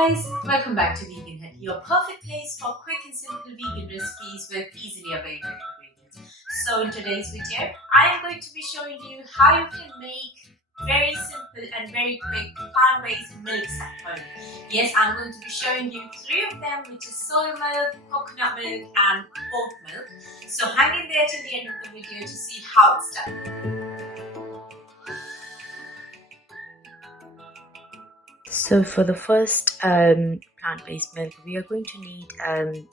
guys, welcome back to Vegan Hut, your perfect place for quick and simple vegan recipes with easily available ingredients. So in today's video, I am going to be showing you how you can make very simple and very quick plant-based milks at home. Yes, I'm going to be showing you 3 of them, which is soy milk, coconut milk and oat milk. So hang in there till the end of the video to see how it's done. So for the first plant-based milk, we are going to need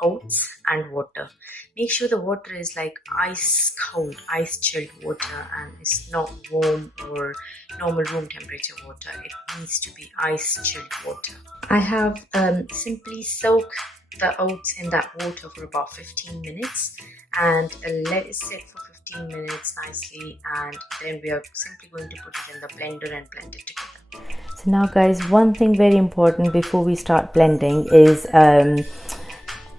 oats and water. Make sure the water is like ice cold, ice chilled water, and it's not warm or normal room temperature water. It needs to be ice chilled water. I have simply soaked the oats in that water for about 15 minutes and let it sit for 15 minutes nicely, and then we are simply going to put it in the blender and blend it together. So now guys, one thing very important before we start blending is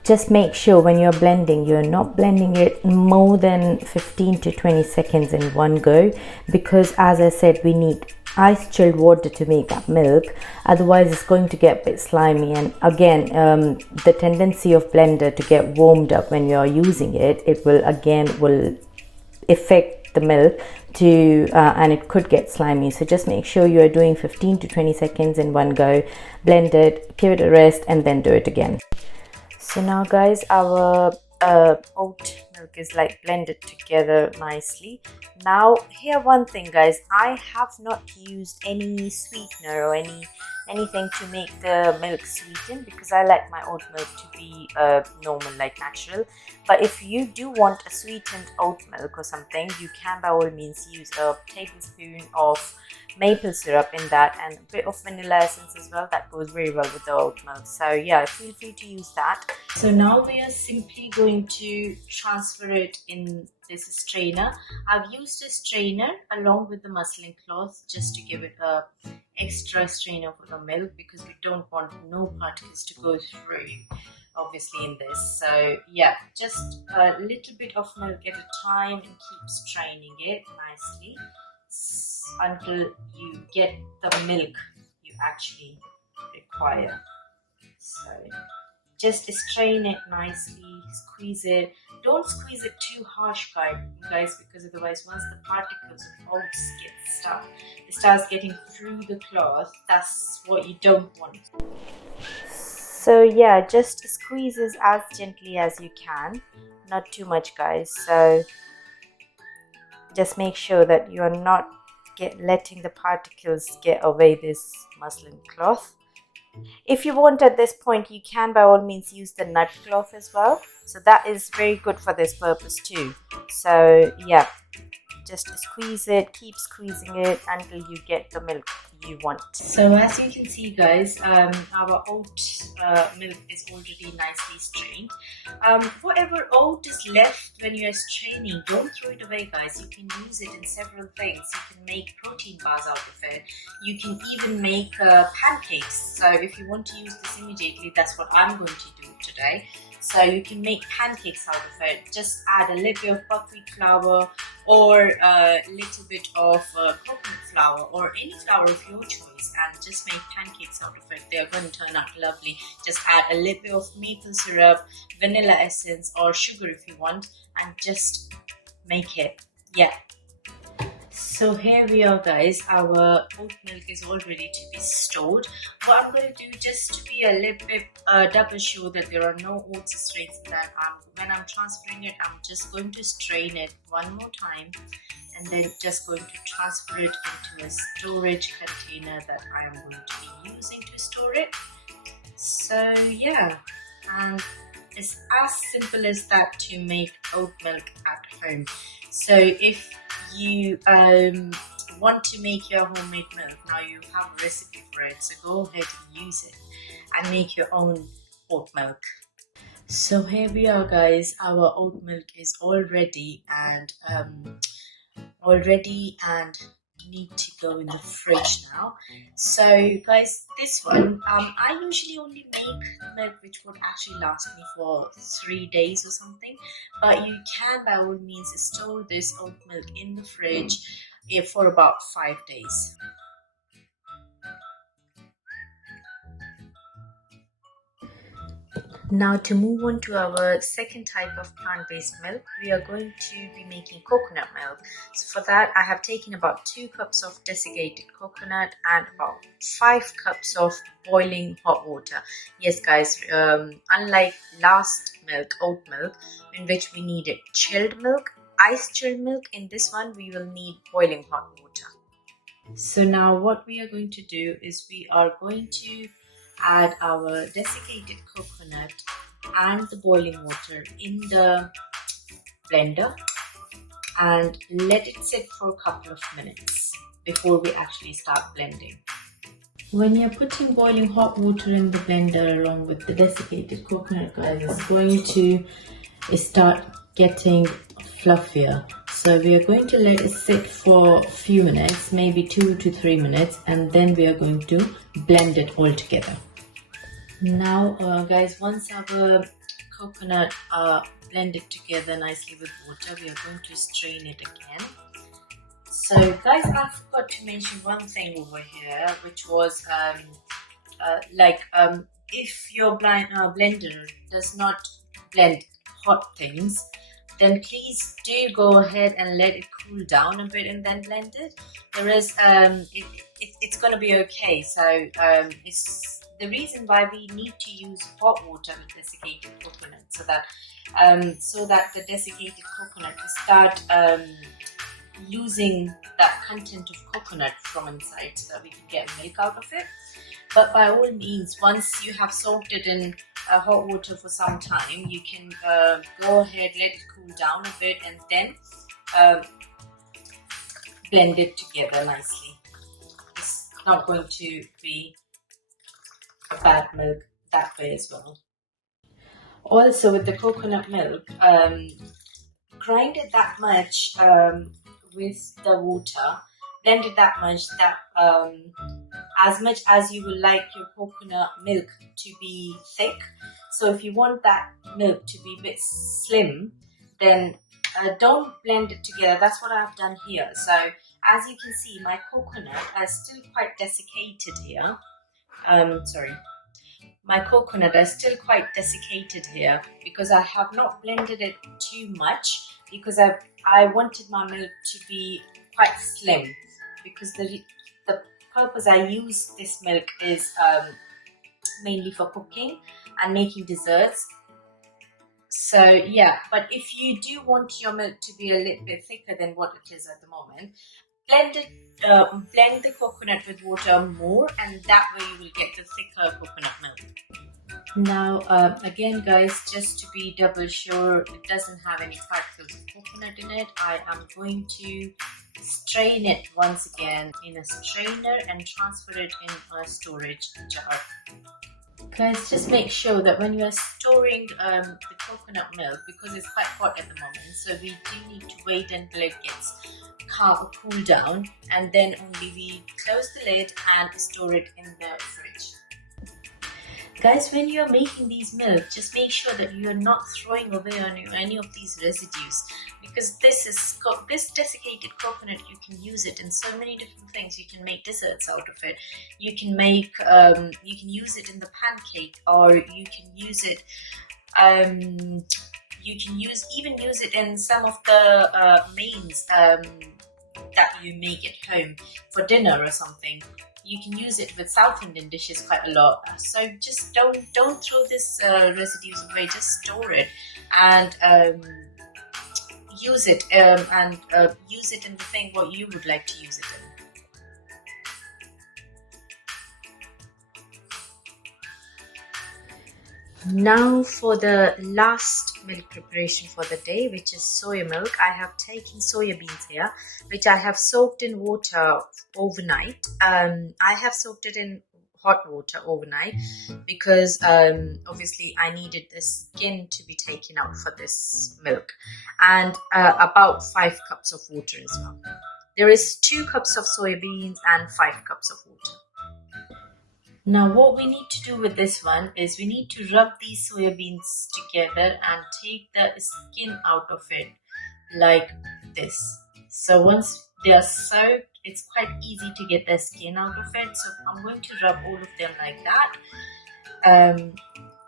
just make sure when you're blending, you're not blending it more than 15 to 20 seconds in one go, because as I said, we need ice chilled water to make that milk, otherwise it's going to get a bit slimy. And again, the tendency of blender to get warmed up when you're using it, it will affect the milk to and it could get slimy. So just make sure you are doing 15 to 20 seconds in one go, blend it, give it a rest, and then do it again. So now guys, our oat milk is like blended together nicely. Now here one thing guys, I have not used any sweetener or anything to make the milk sweeten, because I like my oat milk to be normal, like natural. But if you do want a sweetened oat milk or something, you can by all means use a tablespoon of maple syrup in that and a bit of vanilla essence as well. That goes very well with the oat milk. So yeah, feel free to use that. So now we are simply going to transfer it in this strainer. I've used a strainer along with the muslin cloth just to give it a extra strainer for the milk, because we don't want no particles to go through obviously in this. So yeah, just a little bit of milk at a time and keep straining it nicely until you get the milk you actually require. So just strain it nicely, squeeze it. Don't squeeze it too harsh guys, because otherwise once the particles of oats get stuck, it starts getting through the cloth. That's what you don't want. So yeah, just squeeze it as gently as you can, not too much guys. So just make sure that you're not letting the particles get away this muslin cloth. If you want at this point, you can by all means use the nut cloth as well. So that is very good for this purpose too. So yeah, just squeeze it, keep squeezing it until you get the milk you want. So as you can see guys, our oat milk is already nicely strained. Whatever oat is left when you are straining, don't throw it away guys. You can use it in several things. You can make protein bars out of it. You can even make pancakes. So if you want to use this immediately, that's what I'm going to do today. So you can make pancakes out of it. Just add a little bit of buckwheat flour or a little bit of coconut flour or any flour of your choice, and just make pancakes out of it. They are going to turn out lovely. Just add a little bit of maple syrup, vanilla essence or sugar if you want, and just make it. Yeah. So here we are guys, our oat milk is all ready to be stored. What I'm going to do, just to be a little bit double sure that there are no oats strains in that, when I'm transferring it, I'm just going to strain it one more time and then just going to transfer it into a storage container that I am going to be using to store it. So yeah, and it's as simple as that to make oat milk at home. So if you want to make your homemade milk, now you have a recipe for it, so go ahead and use it and make your own oat milk. So here we are guys, our oat milk is all ready and need to go in the fridge now. So guys, this one I usually only make milk which would actually last me for 3 days or something, but you can by all means store this oat milk in the fridge for about 5 days. Now to move on to our second type of plant-based milk, we are going to be making coconut milk. So for that, I have taken about 2 cups of desiccated coconut and about 5 cups of boiling hot water. Yes guys, unlike last milk, oat milk, in which we needed chilled milk, ice chilled milk, in this one we will need boiling hot water. So now what we are going to do is we are going to add our desiccated coconut and the boiling water in the blender and let it sit for a couple of minutes before we actually start blending. When you're putting boiling hot water in the blender along with the desiccated coconut, guys, it's going to start getting fluffier. So we are going to let it sit for a few minutes, maybe 2 to 3 minutes, and then we are going to blend it all together. Now guys, once our coconut are blended together nicely with water, we are going to strain it again. So guys, I forgot to mention one thing over here, which was if your blender does not blend hot things, then please do go ahead and let it cool down a bit and then blend it. There is it's gonna be okay. So it's the reason why we need to use hot water with desiccated coconut, so that the desiccated coconut will start losing that content of coconut from inside, so that we can get milk out of it. But by all means, once you have soaked it in hot water for some time, you can go ahead, let it cool down a bit, and then blend it together nicely. It's not going to be bad milk that way as well. Also with the coconut milk, grind it that much with the water, blend it that much that as much as you would like your coconut milk to be thick. So if you want that milk to be a bit slim, then don't blend it together. That's what I've done here. So as you can see, my coconut is still quite desiccated here. My coconut is still quite desiccated here because I have not blended it too much, because I wanted my milk to be quite slim, because the purpose I use this milk is mainly for cooking and making desserts. So yeah, but if you do want your milk to be a little bit thicker than what it is at the moment, blend the coconut with water more, and that way you will get the thicker coconut milk. Now again guys, just to be double sure it doesn't have any particles of coconut in it, I am going to strain it once again in a strainer and transfer it in a storage jar. Guys, just make sure that when you are storing the coconut milk, because it's quite hot at the moment, so we do need to wait until it gets cool down, and then only we close the lid and store it in the fridge. Guys, when you are making these milk, just make sure that you are not throwing away any of these residues, because this desiccated coconut, you can use it in so many different things. You can make desserts out of it. You can make you can use it in the pancake, or you can use it you can even use it in some of the mains that you make at home for dinner or something. You can use it with South Indian dishes quite a lot. So just don't throw this residues away. Just store it and use it use it in the thing what you would like to use it in. Now for the last milk preparation for the day, which is soy milk. I have taken soya beans here, which I have soaked in water overnight. I have soaked it in hot water overnight because obviously I needed the skin to be taken out for this milk, and about 5 cups of water as well. There is 2 cups of soybeans and 5 cups of water. Now what we need to do with this one is we need to rub these soybeans together and take the skin out of it like this. So once they are soaked, it's quite easy to get the skin out of it. So I'm going to rub all of them like that.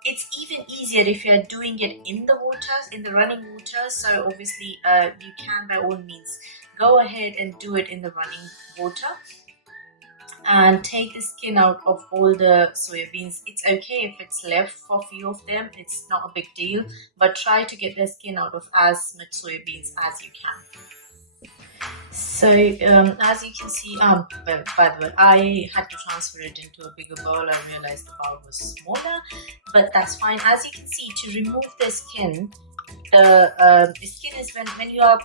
it's even easier if you're doing it in the water, in the running water. So obviously you can by all means go ahead and do it in the running water and take the skin out of all the soybeans. It's okay if it's left for a few of them, it's not a big deal, but try to get the skin out of as much soybeans as you can. So as you can see, by the way, I had to transfer it into a bigger bowl. I realized the bowl was smaller, but that's fine. As you can see, to remove the skin is when you are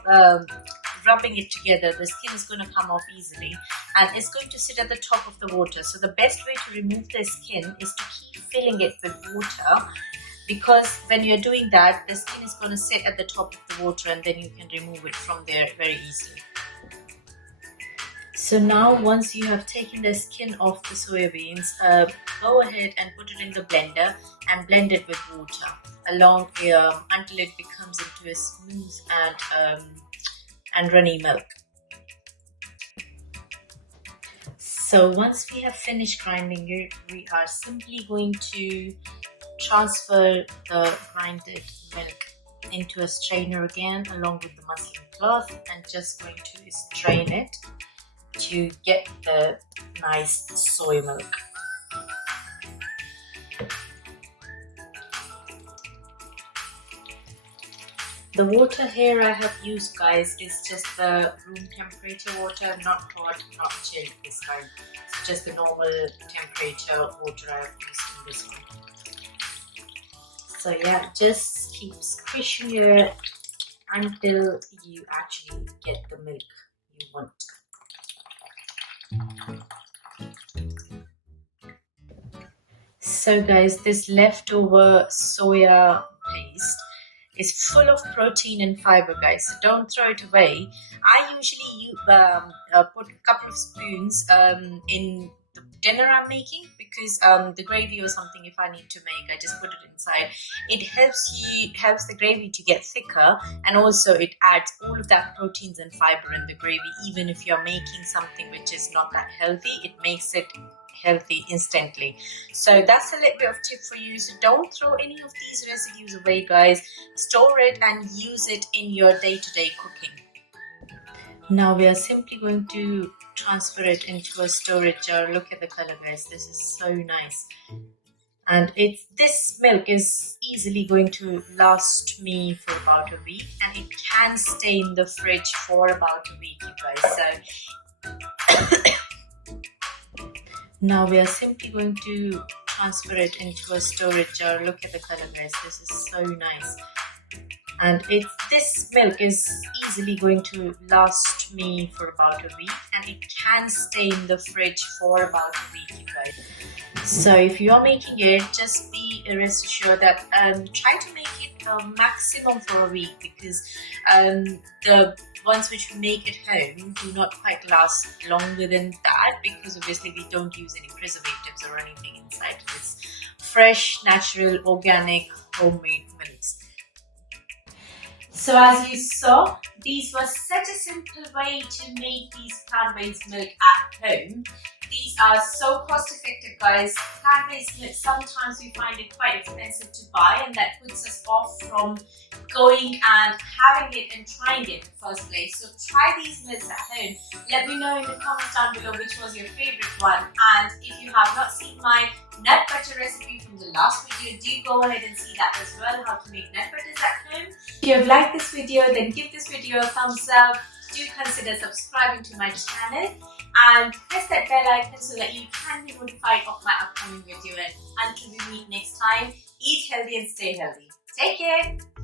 rubbing it together, the skin is going to come off easily and it's going to sit at the top of the water. So the best way to remove the skin is to keep filling it with water, because when you're doing that, the skin is going to sit at the top of the water and then you can remove it from there very easily. So now once you have taken the skin off the soybeans, go ahead and put it in the blender and blend it with water along until it becomes into a smooth and runny milk. So once we have finished grinding it, we are simply going to transfer the grinded milk into a strainer again along with the muslin cloth, and just going to strain it to get the nice soy milk. The water here I have used, guys, is just the room temperature water, not hot, not chilled this time. It's just the normal temperature water I have used in this one. So yeah, just keep squishing it until you actually get the milk you want. So guys, this leftover soya paste is full of protein and fiber, guys, so don't throw it away. I usually put a couple of spoons in the dinner I'm making, because the gravy or something, if I need to make, I just put it inside. It helps the gravy to get thicker, and also it adds all of that proteins and fiber in the gravy. Even if you're making something which is not that healthy, it makes it healthy instantly. So that's a little bit of tip for you. So don't throw any of these residues away, guys. Store it and use it in your day-to-day cooking. Now we are simply going to transfer it into a storage jar. Look at the color, guys, this is so nice. And this milk is easily going to last me for about a week, and it can stay in the fridge for about a week, you guys. So now we are simply going to transfer it into a storage jar. Look at the color, guys, this is so nice. And this milk is easily going to last me for about a week, and it can stay in the fridge for about a week, you guys. So if you are making it, just be rest assured that try to make it a maximum for a week, because the ones which we make at home do not quite last longer than that, because obviously we don't use any preservatives or anything inside. It's fresh, natural, organic, homemade milks. So as you saw, these were such a simple way to make these plant-based milk at home. These are so cost effective, guys. Plant-based milk, sometimes we find it quite expensive to buy, and that puts us off from going and having it and trying it in the first place. So try these milks at home. Let me know in the comments down below which was your favorite one. And if you have not seen my nut butter recipe from the last video, do go ahead and see that as well, how to make nut butters at home. If you have liked this video, then give this video a thumbs up. Do consider subscribing to my channel and press that bell icon so that you can be notified of my upcoming video. And until we meet next time, eat healthy and stay healthy. Take care.